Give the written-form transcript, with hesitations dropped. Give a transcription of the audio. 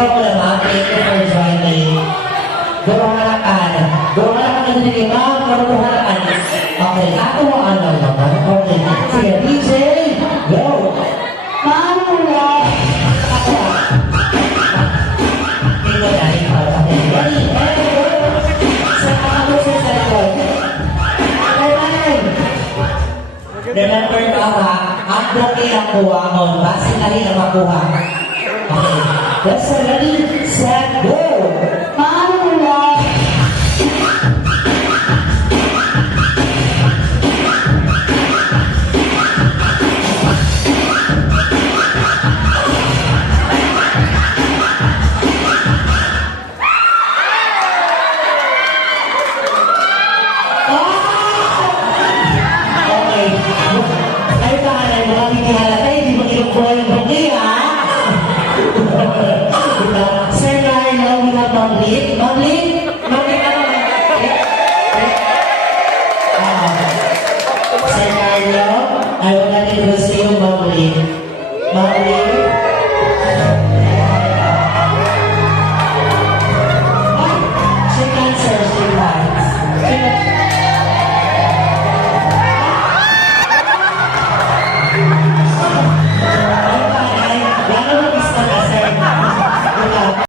ikaw ko naman, thank you for joining. Gawaharakan. Gawaharakan na din ma'am, gawaharakan. Okay, ako mo alam naman. Okay, sige, DJ, go! Mamula! Ito na, ikaw. Okay, ready? Go! Sa ako sa likod. Remember to ha, ang booking ang kuha mo, base na rin ang makuha. Okay, let's ready, set, go! Mamula! I would like to see you, Mowgli. Mowgli.